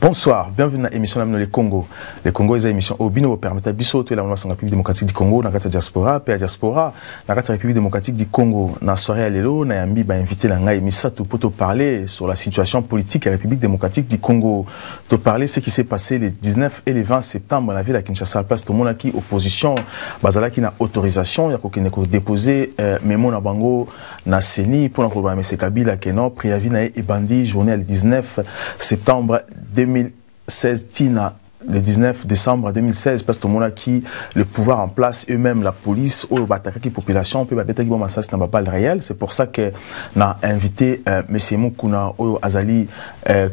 Bonsoir, bienvenue dans l'émission de Congo. Le Congo est une émission au Bino permet à Bissau, la République démocratique du Congo, dans la diaspora, puis la diaspora, dans la République démocratique du Congo. Dans la soirée à l'élo, na yambi ba invité la ngai Misato pour te parler sur la situation politique de la République démocratique du Congo. Te parler ce qui s'est passé les 19 et les 20 septembre dans la ville de Kinshasa, à la place de Monaki, opposition, bazala qui n'a autorisation, il y a qu'on déposé mémo na bango na CENI pour la M. Kabila qui non préavis na et bandi journée le 19 septembre 2016 Tina le 19 décembre 2016 parce que tout le monde qui le pouvoir en place eux-mêmes la police ou la population peut battre qui ça c'est pas le réel. C'est pour ça que n'a invité monsieur Mukuna ou Azali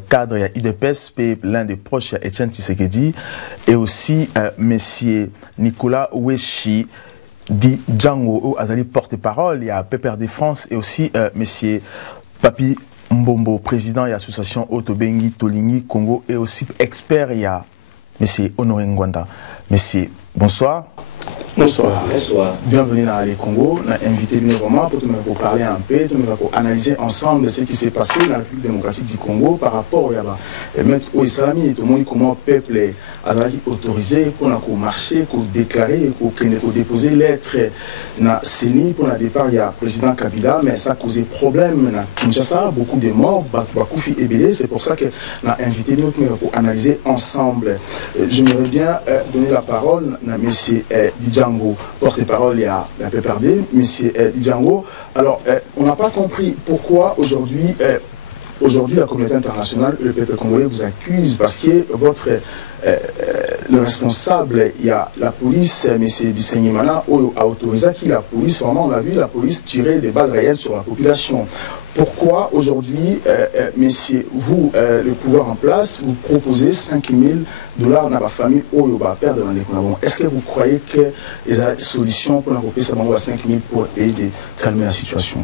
cadre ya IDPS l'un des proches Etienne Tshisekedi et aussi monsieur Nicolas Oueshi dit Django ou Azali porte-parole, il y a PPRD France et aussi monsieur Papi Mbombo, président et association Otobengi, Tolingi, Congo et aussi expert, il y a M. Honoré Ngwanda. Monsieur, bonsoir. Bonsoir. Bonsoir. Bienvenue dans le Congo. On a invité bien vraiment pour parler un peu, pour analyser ensemble ce qui s'est passé dans la République démocratique du Congo par rapport à mettre au Islami, tout le monde comment le peuple a autorisé pour marcher, pour déclarer, pour déposer lettre dans CENI pour le départ il y a le président Kabila, mais ça a causé problème dans Kinshasa, beaucoup de morts, beaucoup de ébélés. C'est pour ça qu'on a invité nous pour analyser ensemble. J'aimerais bien donner la parole à M. Django, porte-parole à la PPRD, M. Django. Alors, on n'a pas compris pourquoi aujourd'hui la communauté internationale, le peuple congolais vous accuse parce que le responsable, il y a la police, M. Bisengimana, a autorisé qui la police, vraiment on a vu la police tirer des balles réelles sur la population. Pourquoi aujourd'hui, messieurs, vous, le pouvoir en place, vous proposez 5 000 $ dans la famille Oyoba, perdre dans les Conabons? Est-ce que vous croyez qu'il y a une solution pour l'encourager ça à 5 000 pour aider à calmer la situation?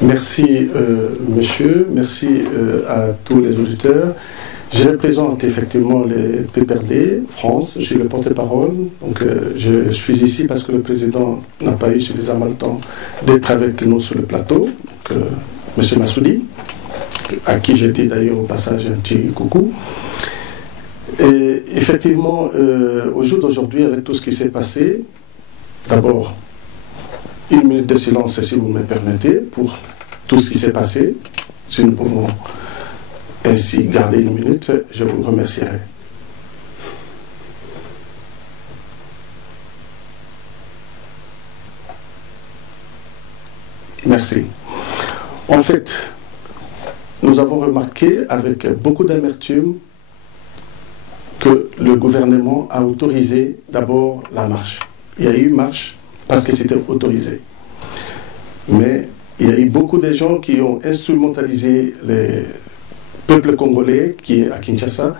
Merci, monsieur. Merci à tous les auditeurs. Je représente effectivement les PPRD France, je suis le porte-parole, donc je suis ici parce que le président n'a pas eu suffisamment de temps d'être avec nous sur le plateau, donc monsieur Massoudi, à qui j'ai dit d'ailleurs au passage un petit coucou. Et effectivement, au jour d'aujourd'hui, avec tout ce qui s'est passé, d'abord, 1 minute de silence si vous me permettez, pour tout ce qui s'est passé, si nous pouvons ainsi garder 1 minute, je vous remercierai. Merci. En fait, nous avons remarqué avec beaucoup d'amertume que le gouvernement a autorisé d'abord la marche. Il y a eu marche parce que c'était autorisé. Mais il y a eu beaucoup de gens qui ont instrumentalisé les peuple congolais qui est à Kinshasa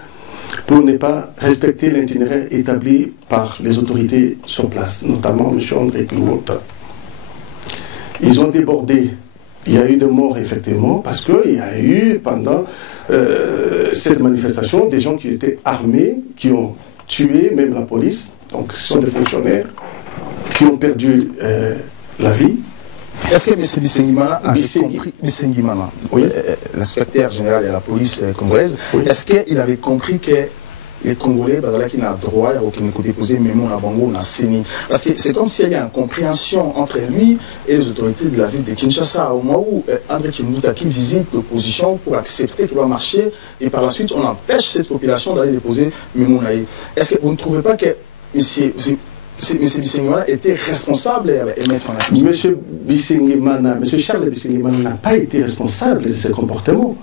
pour ne pas respecter l'itinéraire établi par les autorités sur place, notamment M. André Kimota. Ils ont débordé. Il y a eu des morts effectivement parce qu'il y a eu pendant cette manifestation des gens qui étaient armés, qui ont tué même la police, donc ce sont des fonctionnaires qui ont perdu la vie. Est-ce que M. Bisengimana a compris, Bisengimana, oui, l'inspecteur général de la police congolaise, oui, est-ce qu'il avait compris que les Congolais, qui ont droit à déposer mémo dans Bango, dans CENI? Parce que c'est comme s'il y a une incompréhension entre lui et les autorités de la ville de Kinshasa. Au moment où André Kimbuta qui visite l'opposition pour accepter qu'il va marcher, et par la suite on empêche cette population d'aller déposer mémo. Est-ce que vous ne trouvez pas que M. Bisengimana était responsable et mettre en application? M. Charles Bisengimana n'a pas été responsable de ce comportement.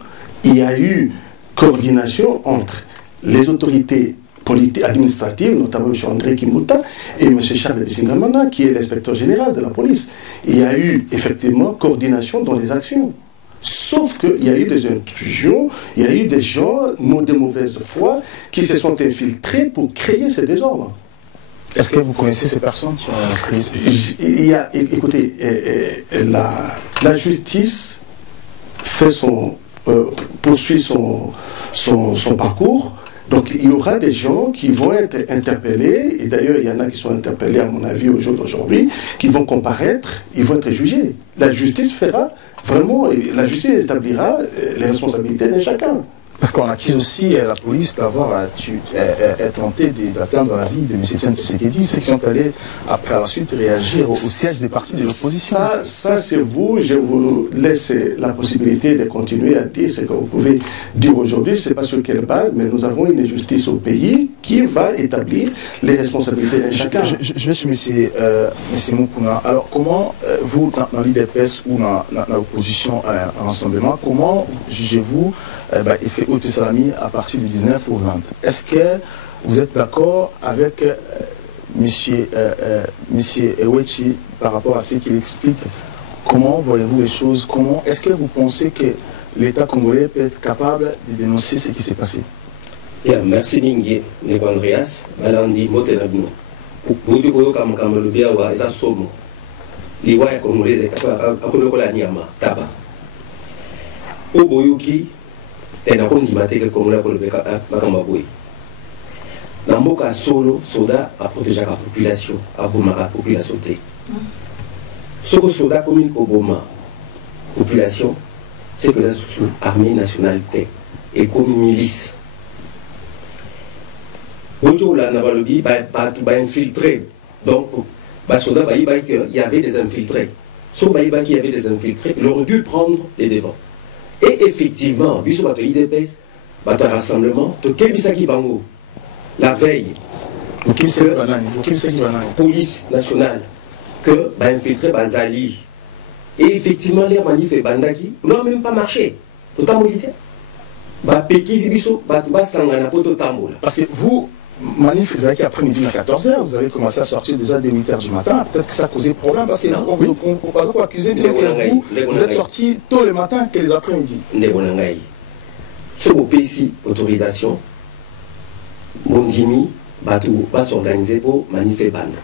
Il y a eu coordination entre les autorités politiques, administratives, notamment M. André Kimbuta et M. Charles Bisengimana, qui est l'inspecteur général de la police. Il y a eu effectivement coordination dans les actions. Sauf qu'il y a eu des intrusions, il y a eu des gens de mauvaise foi qui se sont infiltrés pour créer ce désordre. Est-ce que vous connaissez ces personnes qui ont créé écoutez, la justice fait poursuit son parcours. Donc il y aura des gens qui vont être interpellés, et d'ailleurs il y en a qui sont interpellés à mon avis au jour d'aujourd'hui, qui vont comparaître, ils vont être jugés. La justice fera vraiment, la justice établira les responsabilités de chacun. Parce qu'on accuse aussi la police d'avoir tenté d'atteindre la vie de M. Tshisekedi, ceux qui sont allés après à la suite réagir au siège des partis de l'opposition. Ça c'est vous, je vous laisse la possibilité de continuer à dire ce que vous pouvez dire aujourd'hui, je ne sais pas sur quelle base, mais nous avons une justice au pays qui va établir les responsabilités de chacun. Je vais chez M. Moukouna. Alors comment, vous, dans l'IDPS ou dans l'opposition à l'Rassemblement, comment jugez-vous effet Haute Salami à partir du 19 au 20? Est-ce que vous êtes d'accord avec M. Ewechi par rapport à ce qu'il explique? Comment voyez-vous les choses? Comment est-ce que vous pensez que l'État congolais peut être capable de dénoncer ce qui s'est passé? Merci Mingi, Nego Andreas, Balandi, Motenabino. Bouti Koyoka Mkamolubia wa Esa Somo. Liwa ya Congolais, Akonokola Niama, Taba. Oboyuki, tena kondimate ke Congolais pour le Bakamaboué. Namboka solo, soda, a protéger la population, a bomber la population. Ce que soda communique au Boma, population, c'est que la armée nationalité et comme milice. Bonjour la Navalobi, va infiltrer. Donc, soda, il y avait des infiltrés. Son baïba qui avait des infiltrés, il aurait dû prendre les devants. Et effectivement, Bissou Bato IDPS, Bato Rassemblement, Tokebisaki Bango, la veille, police nationale, que infiltré Bazali. Et effectivement, les manifs et Bandaki n'ont même pas marché. Tout en militaire. Parce que vous, manif, vous avez après-midi à 14h, vous avez commencé à sortir déjà dès 8h du matin. Peut-être que ça a causé problème parce qu'on vous accuse bien que vous êtes sortis tôt le matin que les après-midi. Ce qu'on paye ici, autorisation, Mondimi va s'organiser pour manifester bande.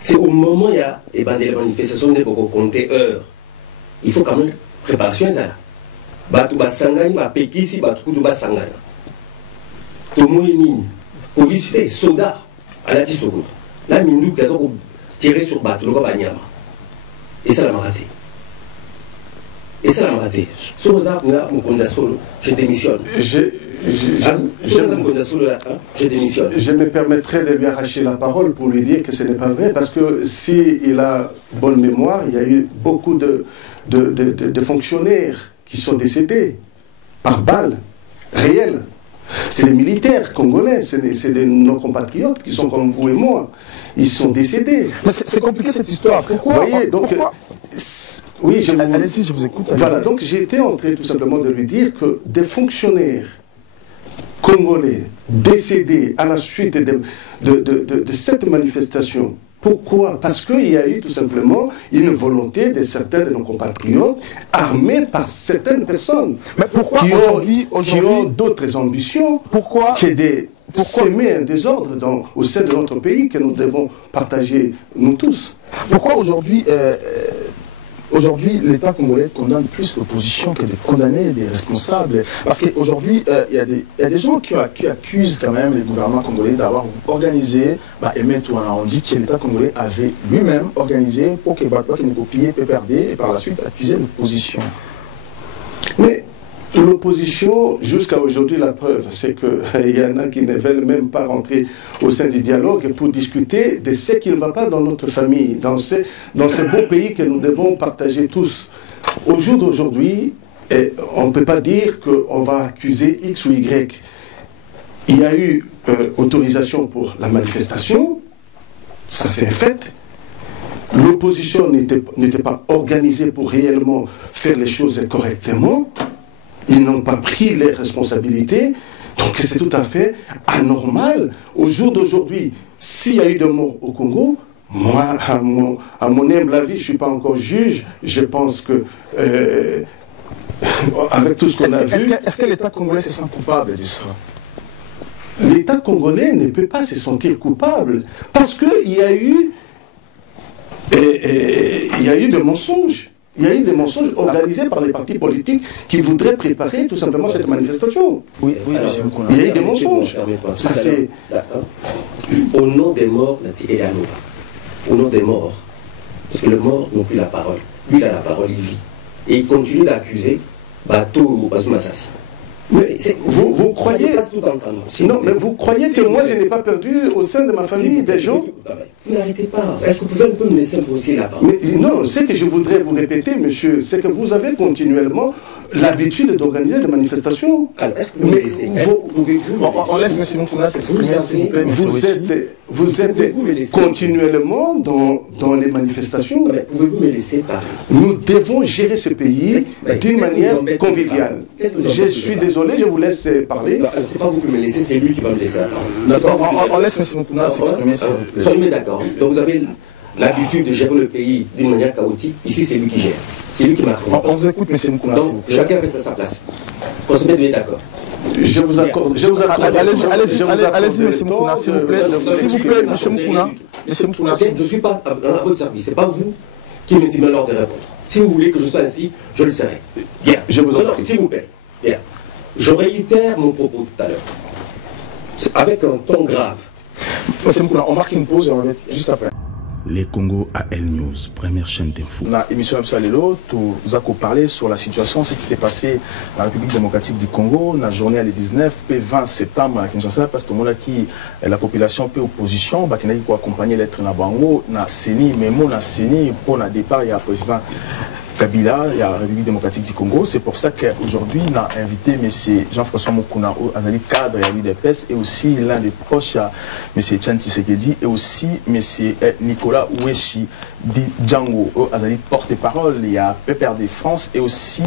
C'est au moment où il y a des manifestations pour compter heures. Il faut quand même préparation ça. Batu basangani ba pekisi batu kutu basangana. Tomoini police fait soda à la tisoko. La mindu qui a tiré sur batu le banyama. Et ça l'a raté. Et ça l'a raté. Sur les arbres là, mon solo, je démissionne. Je me permettrai de lui arracher la parole pour lui dire que ce n'est pas vrai, parce que s'il a bonne mémoire, il y a eu beaucoup de fonctionnaires qui sont décédés par balles réelles. C'est des militaires congolais, c'est nos compatriotes qui sont comme vous et moi. Ils sont décédés. Mais c'est compliqué cette histoire. Pourquoi? Vous voyez, donc, oui, allez-y, je vous écoute. Voilà, donc j'étais en train tout simplement de lui dire que des fonctionnaires congolais décédés à la suite de cette manifestation. Pourquoi? Parce qu'il y a eu tout simplement une volonté de certains de nos compatriotes armés par certaines personnes. Mais pourquoi qui ont d'autres ambitions que de s'aimer un désordre au sein de notre pays que nous devons partager nous tous. Pourquoi aujourd'hui l'État congolais condamne plus l'opposition que de condamner les responsables? Parce qu'aujourd'hui, il y a des gens qui accusent quand même le gouvernement congolais d'avoir organisé, on dit que l'État congolais avait lui-même organisé pour que Batouak ne copie PPRD et par la suite accuser l'opposition. Mais l'opposition, jusqu'à aujourd'hui, la preuve, c'est qu'il y en a qui ne veulent même pas rentrer au sein du dialogue pour discuter de ce qui ne va pas dans notre famille, dans ce beau pays que nous devons partager tous. Au jour d'aujourd'hui, on ne peut pas dire qu'on va accuser X ou Y. Il y a eu autorisation pour la manifestation, ça c'est un fait. L'opposition n'était pas organisée pour réellement faire les choses correctement. Ils n'ont pas pris les responsabilités, donc c'est tout à fait anormal. Au jour d'aujourd'hui, s'il y a eu des morts au Congo, moi, à mon humble avis, je ne suis pas encore juge, je pense que, avec tout ce qu'on a vu... Est-ce que l'État congolais se sent coupable de ça? L'État congolais ne peut pas se sentir coupable, parce qu'il y a eu des mensonges. Il y a eu des mensonges organisés par les partis politiques qui voudraient préparer tout simplement cette manifestation. Oui, alors, il y a eu des mensonges. Ça, c'est... Au nom des morts, au nom des morts, parce que les morts n'ont plus la parole. Lui, il a la parole, il vit. Et il continue d'accuser Bateau Bazoum Assassin. Vous croyez... Non, mais vous croyez que moi, je n'ai pas perdu au sein de ma famille des gens? Vous n'arrêtez pas. Est-ce que vous pouvez un peu me laisser imposer la parole? Mais non, ce que je voudrais vous répéter, monsieur, c'est que vous avez continuellement l'habitude d'organiser des manifestations. Alors, est-ce que vous me laissez? On laisse M. Moukouna s'exprimer, s'il vous plaît. Vous êtes continuellement dans les manifestations. Pouvez-vous me laisser parler? Nous devons gérer ce pays d'une manière conviviale. Je suis désolé, je vous laisse parler. C'est pas vous qui me laissez, c'est lui qui va me laisser la parole. On laisse M. Moukouna s'exprimer, s'il vous plaît. Soyez d'accord. Donc vous avez l'habitude de gérer le pays d'une manière chaotique. Ici, c'est lui qui gère. C'est lui qui m'a appris. On vous écoute, M. Moukouna. Donc chacun reste à sa place. On se met d'accord. Je vous accorde. Allez-y, M. Moukouna, s'il vous plaît. S'il vous plaît, M. Moukouna. Je ne suis pas à votre service. Ce n'est pas vous qui m'intimez l'ordre de répondre. Si vous voulez que je sois ainsi, je le serai. Bien. Je vous en prie. S'il vous plaît. Bien. Je réitère mon propos tout à l'heure. Avec un ton grave. M. Moukouna, on marque une pause et on revient juste après. Les Congo à L News, première chaîne d'info. Dans l'émission Lelo, nous avons parlé sur la situation, ce qui s'est passé dans la République démocratique du Congo, dans la journée le 19 et 20 septembre à Kinshasa, parce que la population peut opposition, qui a accompagné l'être na bango, na CENI, mais na CENI, pour le départ, il y a le président Kabila, il y a la République démocratique du Congo. C'est pour ça qu'aujourd'hui, on a invité M. Jean-François Moukouna, un cadre à l'UDPS, et aussi l'un des proches, M. Tchan Tshisekedi, et aussi M. Nicolas Oueshi Di Django, un porte-parole, il y a PPRD France, et aussi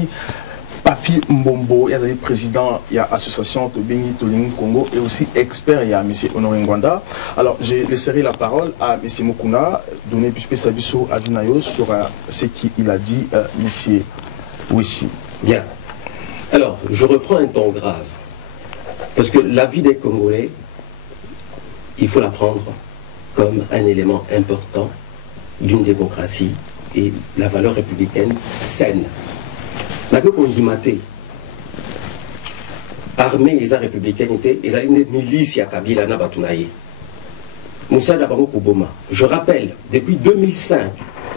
Papi Mbombo, il y a le président, il y a l'association Tobingi Tolingi Congo, et aussi expert, il y a M. Honoré Ngwanda. Alors, j'ai laissé la parole à M. Moukouna, donner plus spécialement à Dinayo sur ce qu'il a dit, M. Oueshi. Bien. Alors, je reprends un ton grave. Parce que la vie des Congolais, il faut la prendre comme un élément important d'une démocratie et la valeur républicaine saine. La Kondimate, armée et républicaine, ils allaient une milice à Kabila na Batunaye. Moussa Dabango Kouboma. Je rappelle, depuis 2005,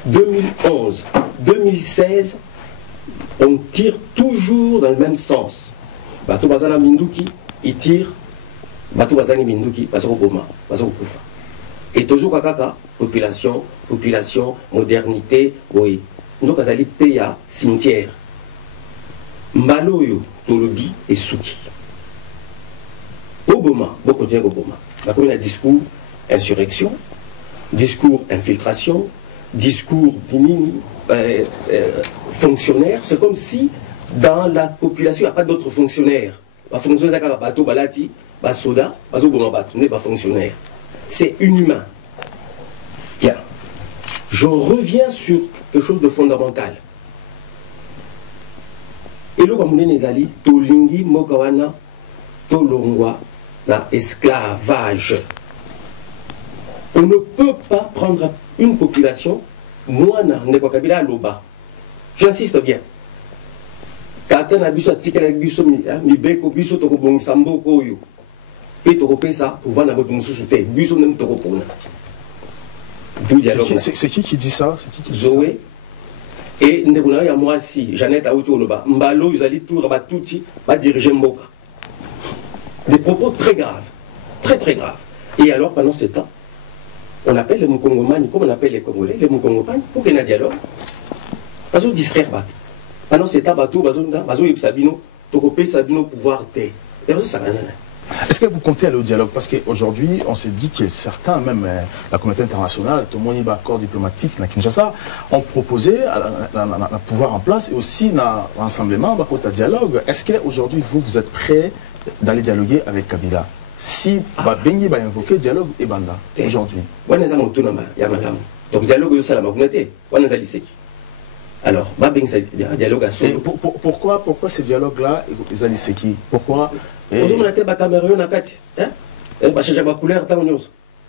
2011, 2016, on tire toujours dans le même sens. Bato Bazana Minduki, il tire. Bato Bazani Minduki, Bazako Boma, Bazako Koufa. Et toujours Kakaka, population, modernité, oui. Donc, Bazali Peya, cimetière. Mbaloyo, Tolobi et Souki. Obama, beaucoup de Obama. La commune a discours insurrection, discours infiltration, discours fonctionnaire. C'est comme si dans la population, il n'y a pas d'autres fonctionnaires. Les fonctionnaires, c'est bateau, balati, basoda, bazoboma n'est pas fonctionnaire. C'est inhumain. Bien. Je reviens sur quelque chose de fondamental. Et le Cameroun est allé, Tolingi, Mokawana, Tolongwa, na esclavage. On ne peut pas prendre une population, moi, Ndeko Kabila Loba. J'insiste bien. Quand on a vu ça, mi beko biso toko bon sambo koyo. Et toko pesa pour voir na botu mususuté. Biso nem toko pona. C'est qui dit ça? Zoé. Et Ndekuna ya moi si Jeannette Aouti Oloba, Mbalo Yuzali Tour Batouti va diriger Mboka. Des propos très graves, très très graves. Et alors pendant ce temps, on appelle les Mukongomani, comme on appelle les Congolais, les Mukongomani, pour qu'il y ait un dialogue. Parce qu'on distraire Batou. Pendant ce temps, Batou, Bazo Sabino, Tokopé Sabino pouvoir ter. Et ça va. Est-ce que vous comptez aller au dialogue? Parce qu'aujourd'hui, on s'est dit que certains, même la communauté internationale, tout le monde y va accord diplomatique, na Kinshasa, ont proposé à pouvoir en place et aussi dans l'ensemble, à dialogue. Est-ce qu'aujourd'hui, vous êtes prêts d'aller dialoguer avec Kabila? Si Bengi va invoquer dialogue et Banda, aujourd'hui. Donc, dialogue, c'est la communauté. Alors, dialogue à solo. Pourquoi ces dialogues-là, les Aliseki? Pourquoi? Aujourd'hui, on a été Cameroun à 4. On a changé ma couleur,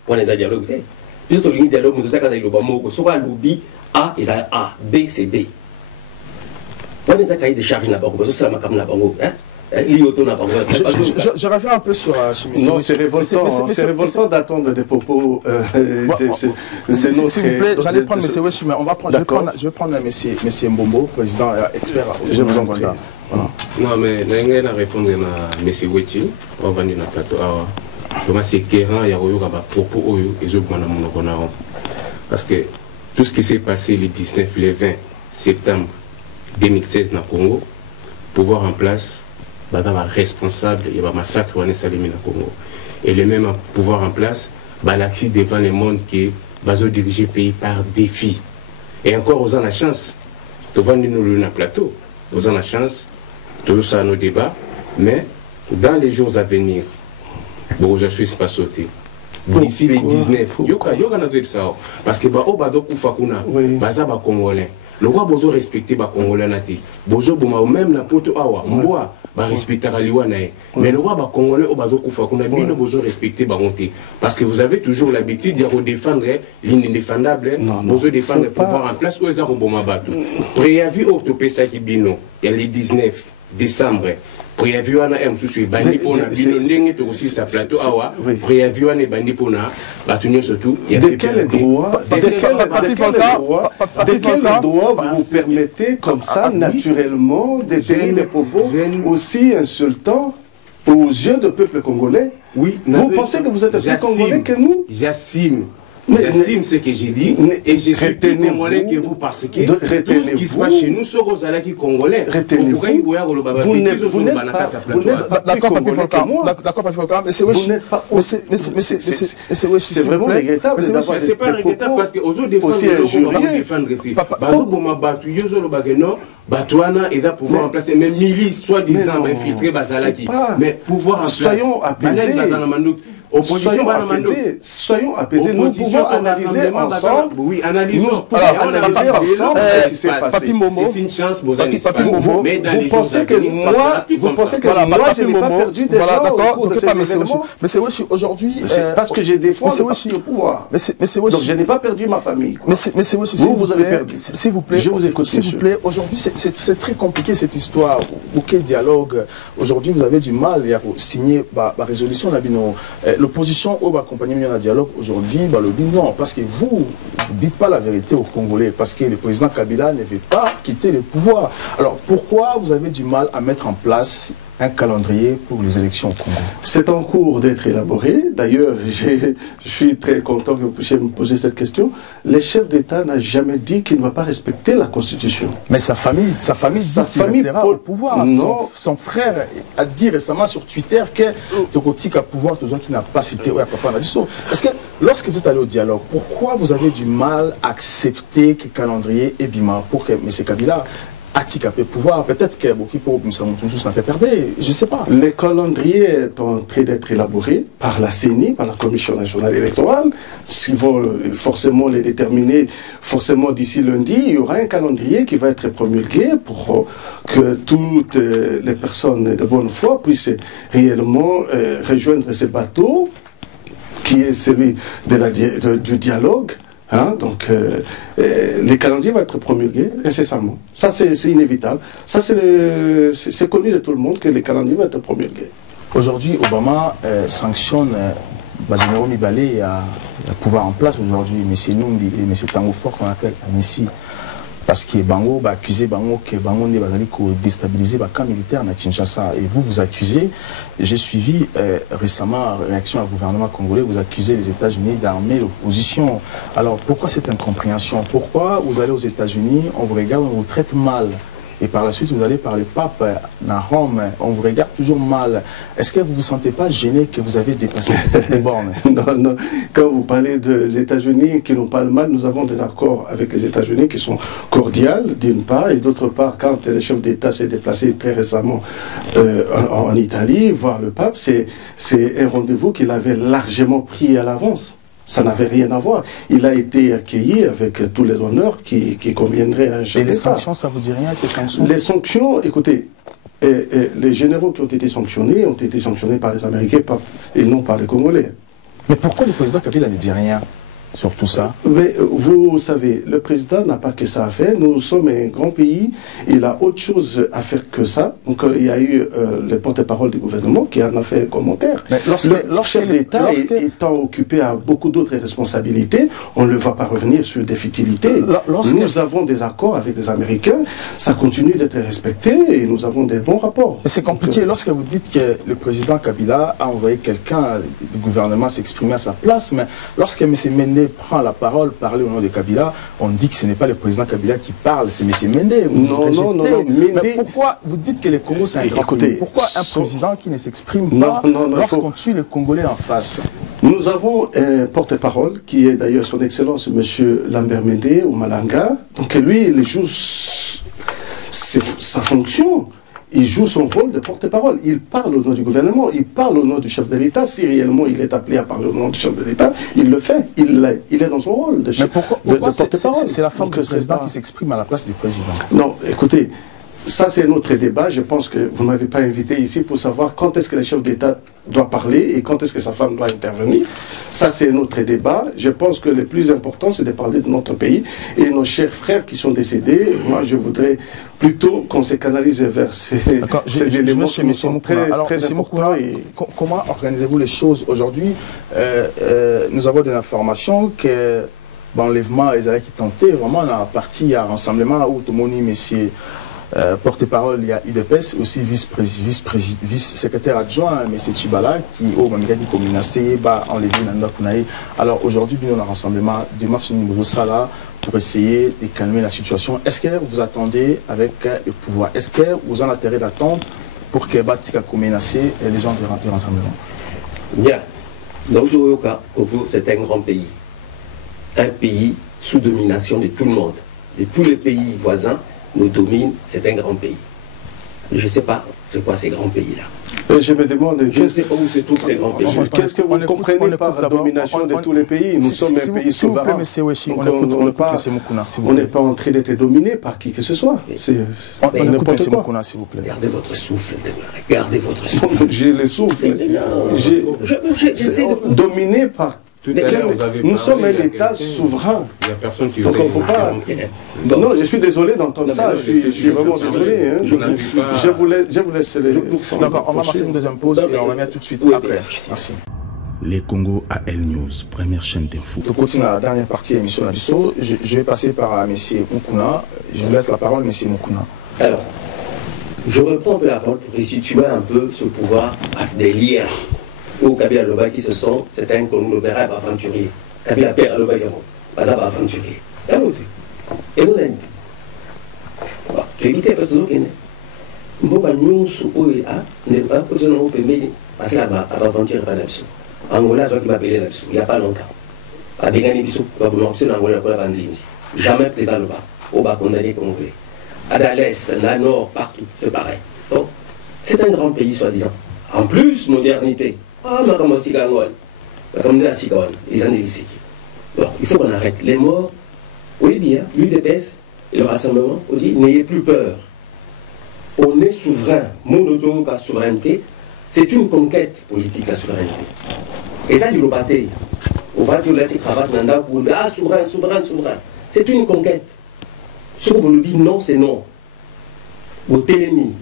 on a dialogué. Puis, on a dialogue, on a dit que le lobby A, A, B, c'est B. On a des cahiers de charges là-bas, c'est la macam là-bas. Je reviens un peu sur non, c'est révoltant d'attendre des propos s'il vous plaît, j'allais prendre M. Weshi, mais je vais prendre M. Mbombo, président expert. Je vous en prie. Non, mais je vais répondre à M. Weshi, on va venir dans le plateau. C'est éclairant, il y a des propos et je vais parce que tout ce qui s'est passé le 19, le 20 septembre 2016 dans le Congo, pouvoir en place, responsable, il y a un massacre au Congo. Et le même pouvoir en place, l'accès devant le monde qui va diriger le pays par défi. Et encore, aux gens la chance, de vendre nous le plateau, aux gens la chance, toujours ça nos débats, mais dans les jours à venir, bon, je suis pas sauté. D'ici les 19, il y a ça. Parce que au Bado Koufakuna, Baza ba Congolais. Le roi Bodo respecter ba Congolais nati. Bozo Boma même la poto awa, mboa ba respecter Aliwanae. Mais le roi ba Congolais au Bado Koufakuna, bino Bozo respecter ba monter. Parce que vous avez toujours l'habitude de défendre l'indéfendable, Bozo défendre le pouvoir en place ou les Aroboma Batou. Préavis au Topesa Kibino, il y a les 19 décembre. Préavis wana msusu bandi pona bino ndenge to aussi sa plateau awa préavis wana bandi pona batunyo surtout de quel droit vous vous permettez comme ça naturellement de tenir des propos aussi insultants aux yeux du peuple congolais? Oui, vous pensez que vous êtes plus congolais que nous? J'assume ce que j'ai dit et je suis plus congolais que vous parce que tout ce qui se passe chez nous, ce Rosala qui est congolais, vous n'êtes pas c'est vraiment regrettable. C'est pas regrettable parce que aux autres aussi injurieux. Pouvoir en placer même milice soi-disant infiltré Bazalaki, mais pouvoir en placer. Soyons apaisés. Soyons apaisés. Nous pouvons analyser ensemble. Oui, analysons. Analyser ensemble ce qui s'est passé. C'est une chance, vous vous pensez que moi, je n'ai pas perdu des gens au cours de ces événements? Mais c'est aussi aujourd'hui. Parce que j'ai défendu le pouvoir. Donc je n'ai pas perdu ma famille. Mais c'est aussi. Vous avez perdu. S'il vous plaît. Je vous écoute. S'il vous plaît. Aujourd'hui, c'est très compliqué cette histoire. Aucun dialogue. Aujourd'hui, vous avez du mal à signer la résolution. L'opposition au accompagner le dialogue aujourd'hui, le dit non, parce que vous ne dites pas la vérité aux Congolais, parce que le président Kabila ne veut pas quitter le pouvoir. Alors pourquoi vous avez du mal à mettre en place un calendrier pour les élections au Congo? C'est en cours d'être élaboré. D'ailleurs, je suis très content que vous puissiez me poser cette question. Le chef d'État n'a jamais dit qu'il ne va pas respecter la Constitution. Mais sa famille restera au pouvoir. Son frère a dit récemment sur Twitter que Tokotik a pouvoir, toujours qui n'a pas cité Papa Nadiso. Est-ce que lorsque vous êtes allé au dialogue, pourquoi vous avez du mal à accepter que le calendrier est bima pour que M. Kabila Atikapé pouvoir, peut-être que beaucoup pour Moussamaoutounous n'a pas perdu, je ne sais pas. Le calendrier est en train d'être élaboré par la CENI, par la Commission nationale électorale. Ils vont forcément les déterminer, forcément d'ici lundi, il y aura un calendrier qui va être promulgué pour que toutes les personnes de bonne foi puissent réellement rejoindre ce bateau qui est celui du dialogue. Donc, les calendriers vont être promulgués incessamment. Ça, c'est inévitable. Ça, c'est connu de tout le monde que les calendriers vont être promulgués. Aujourd'hui, Obama sanctionne Général Mibale à pouvoir en place aujourd'hui, M. Numbi et M. Tango Fort, qu'on appelle Anissi. Parce que Bango va accuser Bango que Bango ne va déstabiliser le camp militaire à Kinshasa. Et vous accusez, j'ai suivi récemment la réaction du gouvernement congolais, vous accusez les États-Unis d'armer l'opposition. Alors pourquoi cette incompréhension? Pourquoi vous allez aux États-Unis, on vous regarde, on vous traite mal? Et par la suite, vous allez par le pape à Rome, on vous regarde toujours mal. Est-ce que vous ne vous sentez pas gêné que vous avez dépassé les bornes? Non. Quand vous parlez des États-Unis qui nous parlent mal, nous avons des accords avec les États-Unis qui sont cordiales, d'une part, et d'autre part, quand le chef d'État s'est déplacé très récemment en Italie, voir le pape, c'est un rendez-vous qu'il avait largement pris à l'avance. Ça n'avait rien à voir. Il a été accueilli avec tous les honneurs qui conviendraient à un chef d'État. Et les sanctions, ça vous dit rien, ces sanctions? Les sanctions, écoutez, les généraux qui ont été sanctionnés par les Américains et non par les Congolais. Mais pourquoi le président Kabila ne dit rien sur tout ça? Mais vous savez, le président n'a pas que ça à faire. Nous sommes un grand pays. Il a autre chose à faire que ça. Donc il y a eu le porte-parole du gouvernement qui en a fait un commentaire. Mais Le chef d'État étant occupé à beaucoup d'autres responsabilités, on ne va pas revenir sur des futilités. Nous avons des accords avec les Américains. Ça continue d'être respecté et nous avons des bons rapports. Mais c'est compliqué. Lorsque vous dites que le président Kabila a envoyé quelqu'un du gouvernement s'exprimer à sa place, mais lorsque M. Mende prend la parole, parler au nom de Kabila, on dit que ce n'est pas le président Kabila qui parle, c'est M. Mende. Non, mais pourquoi vous dites que le Congo c'est un grand pays? Pourquoi un président qui ne s'exprime pas lorsqu'on tue les Congolais en face? Nous avons un porte-parole qui est d'ailleurs son Excellence M. Lambert Mende au Malanga. Donc lui, il joue sa fonction. Il joue son rôle de porte-parole. Il parle au nom du gouvernement, il parle au nom du chef de l'État. Si réellement il est appelé à parler au nom du chef de l'État, il le fait. Il est dans son rôle de porte-parole. C'est la femme du président qui s'exprime à la place du président. Non, écoutez, ça c'est un autre débat. Je pense que vous ne m'avez pas invité ici pour savoir quand est-ce que le chef d'État doit parler et quand est-ce que sa femme doit intervenir. Ça c'est un autre débat. Je pense que le plus important c'est de parler de notre pays et nos chers frères qui sont décédés. Moi je voudrais plutôt qu'on se canalise vers ces éléments qui nous sont très importants. Comment organisez-vous les choses aujourd'hui? Nous avons des informations que l'enlèvement les allait qui tentait vraiment dans la partie à rassemblement où tout le monde messieurs porte-parole, il y a IDPS, aussi vice-secrétaire adjoint, M. Chibala, qui au Mamigadi Kominase, enlevé Nanda Kunae. Alors aujourd'hui, bien, on a un rassemblement, démarche niveau Sala pour essayer de calmer la situation. Est-ce que vous attendez avec le pouvoir? Est-ce que vous en avez intérêt d'attente pour que Batika Kominase et les gens du rassemblement? Bien. Donc, c'est un grand pays. Un pays sous domination de tout le monde, de tous les pays voisins. Nous domine, c'est un grand pays. Je ne sais pas c'est quoi ces grands pays-là. Je me demande, je ne sais pas où se trouvent ces grands pays. Qu'est-ce que vous comprenez par domination de tous les pays? Nous sommes un pays souverain. On n'est pas en train d'être dominé par qui que ce soit. On écoute M. Moukouna, s'il vous plaît. Gardez votre souffle, gardez votre souffle. J'ai le souffle. Dominé par... Nous sommes un État souverain. Il n'y a personne qui donc on ne faut pas... Non, je suis désolé d'entendre ça. Je suis vraiment désolé. Je vous laisse les... D'accord, on va passer une deuxième pause et on revient tout de suite après. Merci. Les Congo AL News, première chaîne d'info. Pour continuer la dernière partie de l'émission Nabiso, je vais passer par M. Moukouna. Je vous laisse la parole, M. Moukouna. Alors, je reprends un peu la parole pour restituer un peu ce pouvoir des liens. Au Kabila Loba qui se sent, c'est un conglomérat aventurier. Kabila Père Loba qui est aventurier. Et nous l'avons dit. Tu dis que personne qui est. Mboka nyonso oyo ne pas poser non pembeni parce que là aventure pas nabiso. Angola zo qui m'a appelé nabiso il y a pas longtemps. A bengani biso ba bon option Angola pour la banzinzi. Jamais président Loba au ba condamné congolais. À l'est, à nord, partout, c'est pareil. Donc, c'est un grand pays soi-disant. En plus, modernité. Ah, ma comme Sigangon, comme de la Sigangon, les années lycées. Bon, il faut qu'on arrête. Les morts, oui bien, l'UDPS et le rassemblement, on dit, n'ayez plus peur. On est souverain. Mon auto, la souveraineté, c'est une conquête politique, la souveraineté. Et ça, il faut battre. On va tout l'être cravate, nanda, ah, souverain, souverain, souverain. C'est une conquête. Ce que vous lui dites non, c'est non. Vous télémis.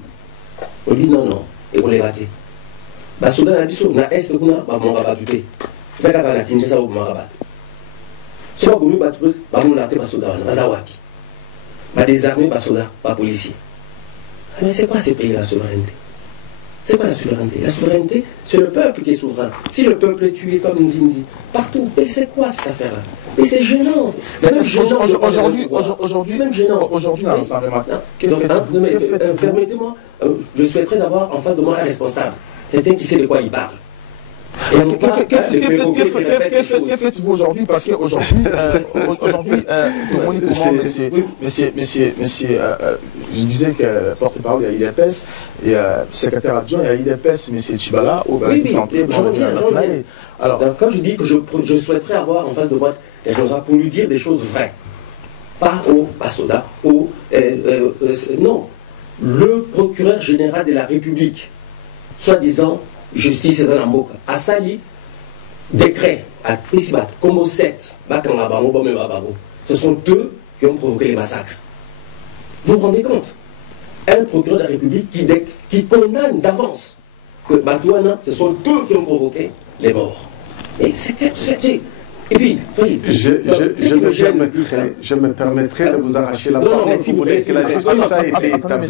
On dit non, non. Et vous les battez. Bah, soudain, on a dit, na est, on a mon rabat du thé. Ça, quand on a quitté ça, on a rabat. Si on a voulu battre, on a été pas soudain, on a zawaki. Bah, des armées, pas soldats, pas policiers. Mais c'est quoi ces pays, la souveraineté? C'est quoi la souveraineté? La souveraineté, c'est le peuple qui est souverain. Si le peuple est tué comme Nzinzi, partout, mais c'est quoi cette affaire-là? Mais c'est gênant. Aujourd'hui, dans l'Assemblée, permettez-moi, je souhaiterais d'avoir en face de moi un responsable. Quelqu'un qui sait de quoi il parle. Que faites-vous aujourd'hui? Parce qu'aujourd'hui, on dit comment monsieur, je disais que porte-parole, il y a l'IDPS, et secrétaire adjoint, il y a l'IDPS, monsieur Chibala, au tenté. Je reviens. Alors, comme je dis que je souhaiterais avoir en face de moi pour lui dire des choses vraies. Pas au Basoda, non. Le procureur général de la République, soi-disant, justice et Zamboka, Assali, décret à Pisibat, Combo 7, ce sont eux qui ont provoqué les massacres. Vous vous rendez compte? Un procureur de la République qui condamne d'avance que Batouana, ce sont eux qui ont provoqué les morts. Et c'est et puis, je me permettrai de vous arracher la parole. Vous voulez que la justice a été établie.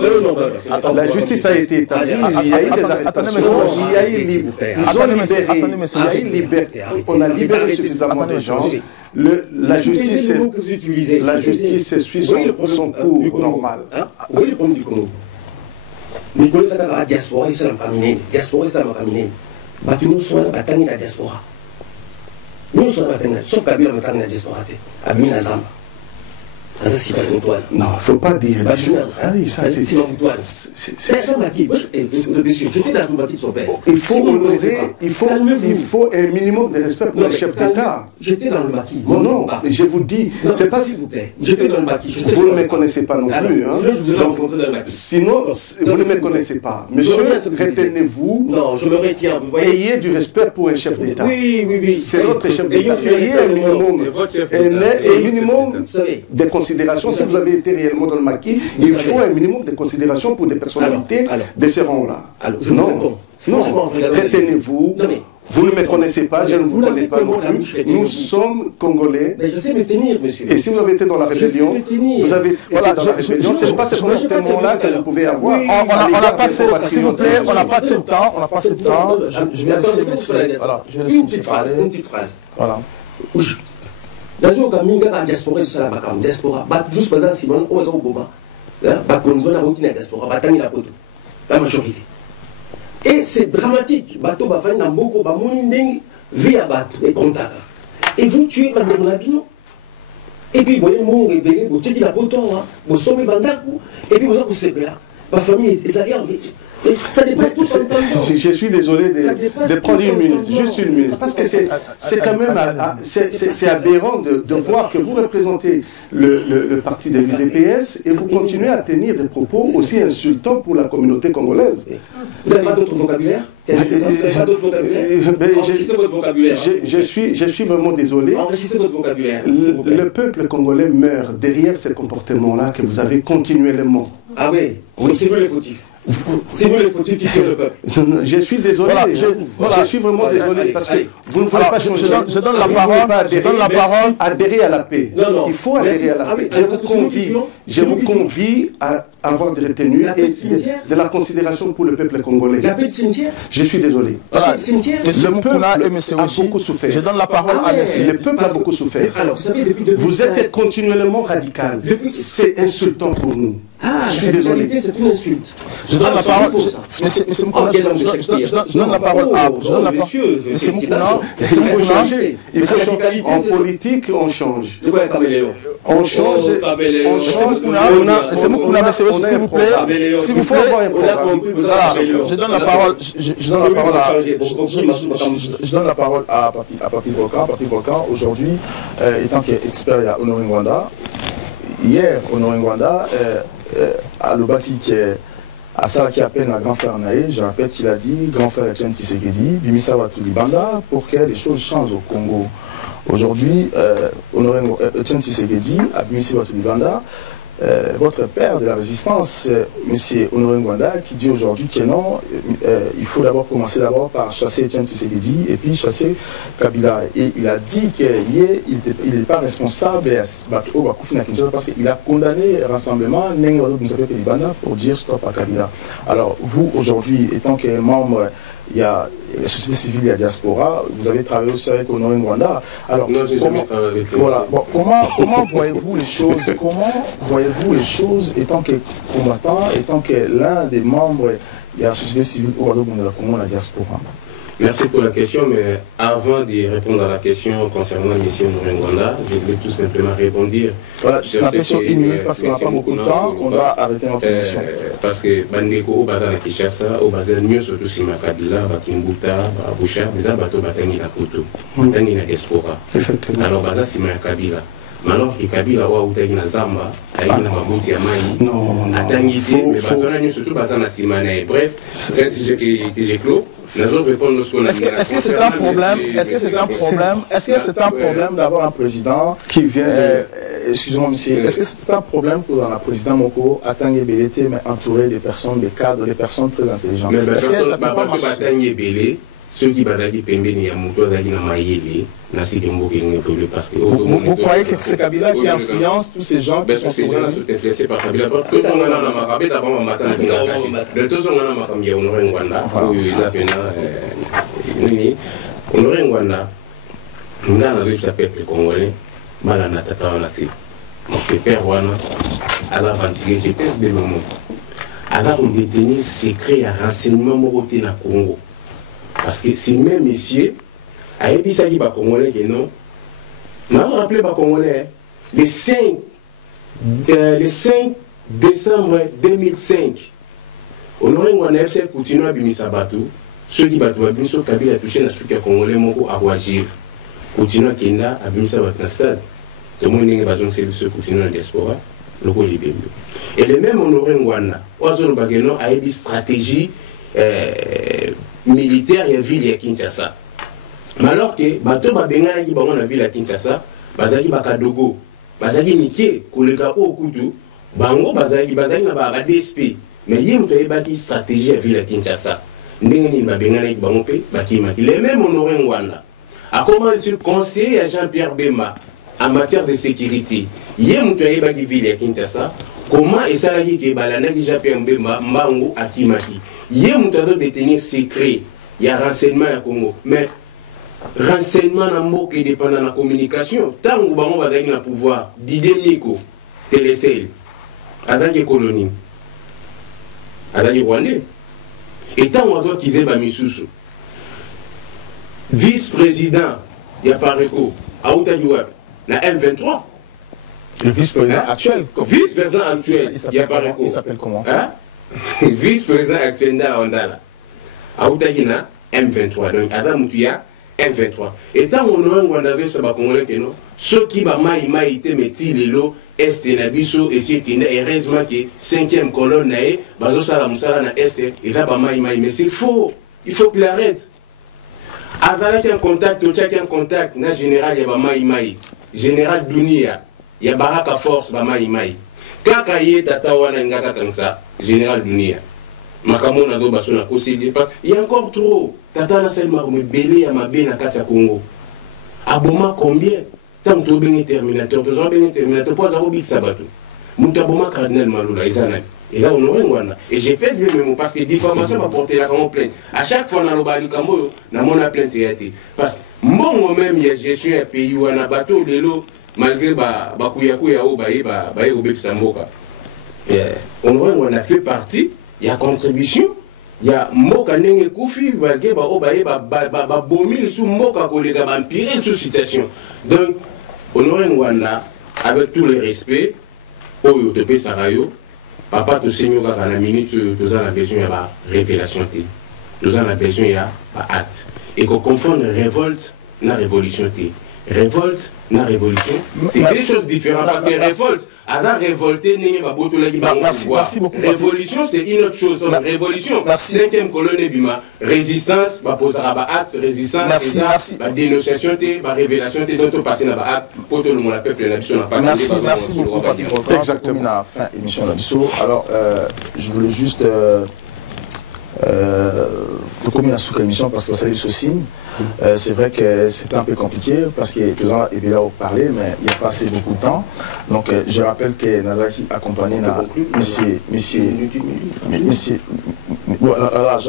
La justice a été établie, il y a eu des arrestations, il y a eu libéré, on a libéré suffisamment de gens. La justice suit son cours normal. Vous voyez le problème du Congo? Nous connaissons la diaspora, c'est la diaspora, c'est la caminé. Nous sommes la diaspora. Nous sommes sauf Kabila a la diaspora. Abina Zamba. Non, il ne faut pas dire des choses. Ça, c'est. J'étais dans une bâtisse de son père. Il faut honorer, il faut un minimum de respect pour le chef d'État. J'étais dans le maquis. Non, je vous dis, c'est pas. S'il vous plaît, j'étais dans le maquis. Vous ne me connaissez pas non plus. Donc, sinon, vous ne me connaissez pas. Monsieur, retenez-vous. Non, je me retiens. Ayez du respect pour un chef d'État. Oui. C'est notre chef d'État. Ayez un minimum de considération. Si vous avez été réellement dans le maquis, il faut un minimum de considération pour des personnalités de ce rang-là. Non, retenez-vous. Vous ne me connaissez pas, je ne vous connais pas non plus. Nous sommes Congolais. Mais je sais me tenir, monsieur. Et si vous avez été dans la rébellion, vous avez été dans la rébellion, ce n'est pas ce comportement-là que vous pouvez avoir. On n'a pas s'il vous plaît, on n'a pas de temps. On n'a pas de temps. Je vais laisser une petite phrase. Voilà. Dans une caminga diaspora, c'est la diaspora. Juste par exemple, Simon, on va au Boma. Bakonzo na routine diaspora, batani la poto. La majorité. Et c'est dramatique. Bato bafani na mboko ba monindeng via bato et contaka. Et vous tuez bandeko na bino. Et puis boye mon rebelle, vous tcheki la poto wa, vous sommez bandaku et puis vous avez sepela. Ma famille est allée en ça dépasse tout son temps. Je suis désolé de prendre une minute, juste une minute, parce que c'est quand même c'est aberrant de voir que vous représentez le parti de l'UDPS et vous continuez à tenir des propos aussi insultants pour la communauté congolaise. Vous n'avez pas d'autre vocabulaire? Enrichissez votre vocabulaire. Je suis vraiment désolé. Enrichissez votre vocabulaire. Le peuple congolais meurt derrière ces comportements-là que vous avez continuellement. Ah oui, c'est nous les fautifs. C'est nous les fautifs qui tuent le peuple. Je suis désolé, je suis vraiment désolé parce que vous ne voulez pas changer. Je donne la parole. Adhérer à la paix. Non. Il faut adhérer à la paix. Je vous convie à avoir des retenues et de la considération pour le peuple congolais. La paix de cimetière? Je suis désolé. La paix de cimetière? Le peuple a beaucoup souffert. Je donne la parole à monsieur. Le peuple a beaucoup souffert. Alors, vous savez, depuis vous êtes continuellement radical. C'est insultant pour nous. Je suis désolé. C'est une insulte. Je donne la parole. Je donne la parole à monsieur. Il faut changer. Il faut changer. En politique, on change. On change. C'est Moukouna, monsieur, s'il vous plaît. S'il vous plaît. Je donne la parole. Je donne la parole à Papi Volcan. Papi Volcan, aujourd'hui, étant qu'expert, il y a Honoré Ngwanda. Hier, Honoré Ngwanda, à Lobaki, à Salaki appelle à grand frère Naé, je rappelle qu'il a dit, grand frère Etienne Tshisekedi, Bimisa Watulibanda, pour que les choses changent au Congo. Aujourd'hui, Honoré Etienne Tshisekedi, à Bimisa Watulibanda, votre père de la résistance, M. Honoré Ngwanda, qui dit aujourd'hui que non, il faut d'abord commencer par chasser Etienne Tshisekedi et puis chasser Kabila. Et il a dit qu'il n'est pas responsable parce qu'il a condamné le rassemblement pour dire stop à Kabila. Alors vous, aujourd'hui, étant que membre, il y a la société civile, il y a la diaspora, vous avez travaillé aussi avec Honoré Ngwanda. Alors, comment voyez-vous les choses? Comment voyez-vous les choses étant que combattant, étant que l'un des membres de la société civile au Congo, la diaspora? Merci pour la question, mais avant de répondre à la question concernant M. Honoré Ngwanda, je voulais tout simplement répondre. Voilà, c'est la question une minute parce qu'on n'a pas beaucoup de temps, on va arrêter notre émission. Parce que Bandeko, au Bazar Kinshasa, au Bazar mieux surtout si Makabila, Bakimbuta, Boucha, les abattos Batangi la Poto, Batangi la Diaspora. Alors Bazar si Makabila. alors que Kabila wa utaki na Zamba aiki na mabuti ya mai atangisi mais batona nyo surtout basana simana bref c'est ce que j'ai clos. Est-ce que c'est un problème? Est-ce que c'est un problème d'avoir un président qui vient de... Excusez-moi, monsieur. Est-ce que c'est un problème pour un président Moko Atangé Belete, mais entouré de personnes, de cadres, de personnes très intelligentes? Est-ce que ça peut pas marcher? Ceux qui badaki pembeni ya muto azaki na mayele na sikemboke ngepole parce que vous croyez que c'est Kabila qui influence tous ces gens qui sont influencés par Kabila tous on a na makabe ta ba mata na ngakati tous on a na makambi ya Honoré Ngwanda oyo eza pena nini Honoré Ngwanda ngana de peuple congolais mala na tata wana ti parce que père wana ala vantile je pense de moment ala on détenir secret ya renseignement moko na Congo. Parce que si même monsieur a dit ça qui va congolais que non, m'a rappelé pas congolais le 5 décembre 2005 Honoré Ngwanda FC continue à bimisa bateau ceux qui bateau bimiso Kabila a touché na suka congolais moko à Ouagir continue à kenda à bimisa bateau na stade tout le monde n'est pas besoin de ce continue à diaspora le ko libério et le même Honoré Ngwanda oiseau bageno a une stratégie militaire et ville ya Kinshasa. Mais alors que bateau babengana ki bango na ville ya Kinshasa, bazali bakadogo, bazali niké koleka o kutu, bango bazali na ba DSP. Mais yé muto yebaki stratégie ya ville ya Kinshasa. Ndenge ni babengana ki bango pe bakimaki. Les mêmes Honoré Ngwanda a commencé conseiller à Jean-Pierre Bemba en matière de sécurité. Yé muto yebaki ville ya Kinshasa. Comment est-ce que Balanaki Jean-Pierre Bemba Mbango akimaki? Il y a un détenir secret, il y a renseignement à Congo, mais renseignement na mot qui dépend de la communication. Tant que bango va gagner le pouvoir, Didier Miko, Télécel, en tant que colonie, en tant que Rwandais, et tant qu'on doit qu'ils aient Bamisusu, vice-président, il y a Pareko, Aoutaïouab, la M23. Le vice-président actuel. Vice-président actuel, il s'appelle comment? Vice-président actuel dans Ondala. Aoutaïna, M23. Donc, Adam Moutia, M23. Et tant qu'on a un Gwandave, ça va congolais que non. Ceux qui va maïté, metti l'élo, est et nabiso, et c'est qu'il est heureusement que 5e colonne, bazo sala moussala na est, et là, bah maï. Mais c'est faux. Il faut qu'il arrête. Avec un contact, au tchèque un contact, na général, il y a maï. Général Dounia. Il y a Baraka Force, Bamaïmaï. Kaka yé tata wana ngaka kansa, Général Dunia. Makamo na do baso na kosidi parce il y a encore trop. Tata na sel marme belé ya mabe na kati ya Congo. Aboma combien? Tant to ben terminateur, to zo ben terminateur pour za obit sabato. Mutaboma cardinal Malula ezana. Et là on aurait ngwana. Et j'ai pèse bien même parce que diffamation va porter la comme plainte. À chaque fois na lobali kambo na mona plainte yati. Parce mbongo même il y a gestion ya pays wana bateau lelo malgré Bakuyakuya ou Baye Obek Samboka. On a fait partie, il y a contribution, il y a Moka Nenge Koufi, Baye Bomil sous Moka Kolega, empirer sous situation. Donc, on aurait Ngwanda, avec tout le respect, Oyo Tepe Sarayo, papa to Seigneur dans la minute, nous avons besoin de révélation, nous avons besoin d'acte. Et qu'on confonde révolte na révolution. Révolte, na révolution, c'est des choses différentes parce que révolte, à la révolter, révolution, c'est une autre chose. Donc, révolution, 5e colonne Bima, résistance, acte, résistance, dénonciation, révélation, dont on passe dans l'acte, pour tout le monde, le peuple, merci beaucoup, exactement. La fin émission alors, je voulais juste comme une sous-émission parce que ça y signe. C'est vrai que c'est un peu compliqué parce que tout le monde est là pour parler, mais il n'y a pas assez beaucoup de temps. Donc je rappelle que Nazaki accompagné monsieur,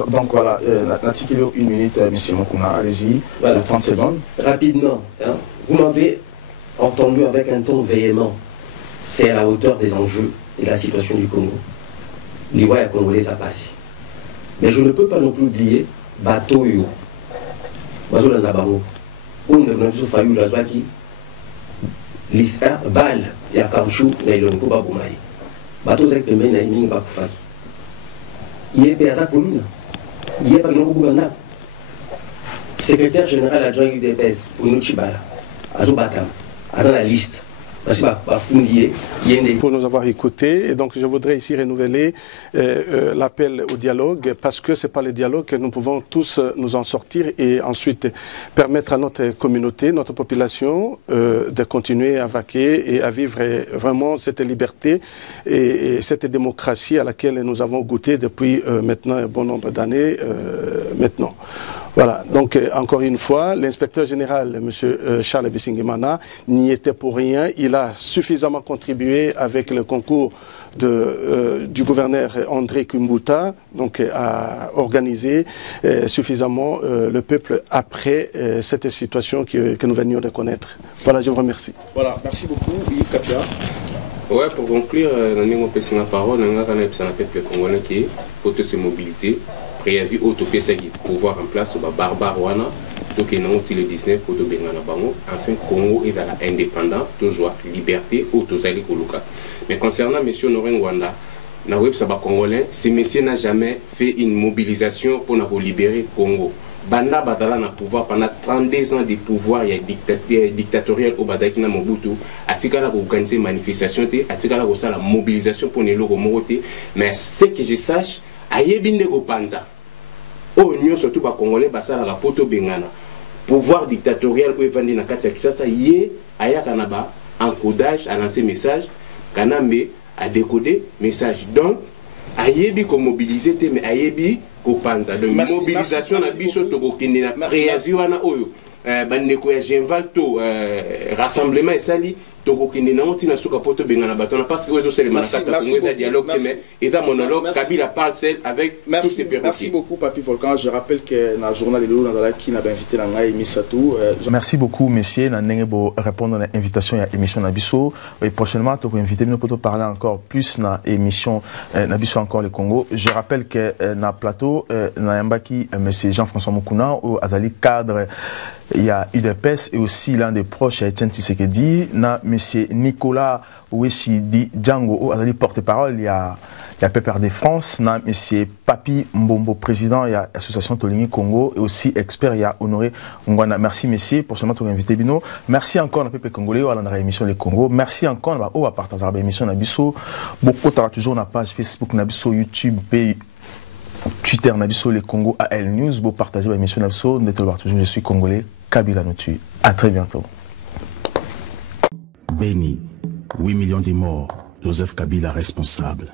donc voilà, Natikilo 1 minute, monsieur Mokuna, allez-y, voilà. 30 secondes. Rapidement, hein, vous m'avez entendu avec un ton véhément. C'est à la hauteur des enjeux et de la situation du Congo. L'Ivoire congolais, ça passe. Mais je ne peux pas non plus oublier Batoyo. Bazola Nabango. On a fallu la Zwaki. L'Isra, Bal, il y a Kaouchou, il y a Nkoba Boumaï. Bateau Zek Pembe, il y a Ming Bakoufaki. Il y a Péaza Colline. Il y a Pagnon Bouganda. Secrétaire général adjoint UDPS, Pounou Chibala. Azo Bakam. Azo la liste. pour nous avoir écoutés. Et donc, je voudrais ici renouveler l'appel au dialogue, parce que c'est par le dialogue que nous pouvons tous nous en sortir et ensuite permettre à notre communauté, notre population, de continuer à vaquer et à vivre vraiment cette liberté et cette démocratie à laquelle nous avons goûté depuis maintenant un bon nombre d'années maintenant. Voilà, donc encore une fois, l'inspecteur général, M. Charles Bisingimana, n'y était pour rien. Il a suffisamment contribué avec le concours du gouverneur André Kumbuta, donc à organiser suffisamment le peuple après cette situation que nous venions de connaître. Voilà, je vous remercie. Voilà, merci beaucoup, Yves Kapia. Ouais, pour conclure, nous avons la parole, nous avons peuple congolais qui faut se mobiliser. Préavis autopécie qui pouvoir en place au barbare wana donc non le 19 pour bengana bango enfin Congo est dans indépendant toujours liberté autozali koluka. Mais concernant monsieur Noren Wanda na web saba congolais, ce monsieur n'a jamais fait une mobilisation pour nous libérer Congo. Banda badala na pouvoir pendant 32 ans de pouvoir dictatorial au badaki na Mobutu atikala ko organiser manifestation té atikala ko la mobilisation pour nelo ko moté mais ce que je sache ayebinde ko panza oh nous surtout ba congolais basala la poto bengana pouvoir dictatorial ko evandi na kati ya kisasa ye ayaka na ba encodage à lancer message kanambe à décoder message donc ayebi ko mobiliser te mais ayebi ko panza donc mobilisation na biso to ko kende na préavis wana oyo bandeko ya Genvalto rassemblement esali tokokende na ntina suka poto bengana batona parce que ozo c'est le manakata Congo dialogue mais état monologue Kabila parle seul avec tous ses perroquets. Merci beaucoup Papi Volcan. Je rappelle que dans le journal de l'eau qui n'a invité la ngai Misatou. Merci beaucoup messieurs na ndenge bo répondre à l'invitation à émission Nabiso et prochainement tu inviter nous pour parler encore plus na émission Nabiso encore le Congo. Je rappelle que na plateau na yambaki monsieur Jean-François Mukuna ou Azali cadre il y a UDPS et aussi l'un des proches Etienne Tshisekedi, na M. Nicolas Oueshidi Django, à porte-parole, il y a PPR de France, na M. Papi Mbombo, président, il y a l'association Tolini Congo, et aussi expert, il y a Honoré Ngwana. Merci, messieurs, pour ce matin, invité Bino. Merci encore à PPR Congolais, à la émission Les Congo. Merci encore à partager l'émission Nabiso. Beaucoup toujours na page Facebook Nabiso, YouTube, Twitter Nabiso Les Congo AL News. Vous partagez l'émission Nabiso. Je suis congolais. Kabila nous tue. À très bientôt. Béni, 8 millions de morts. Joseph Kabila responsable.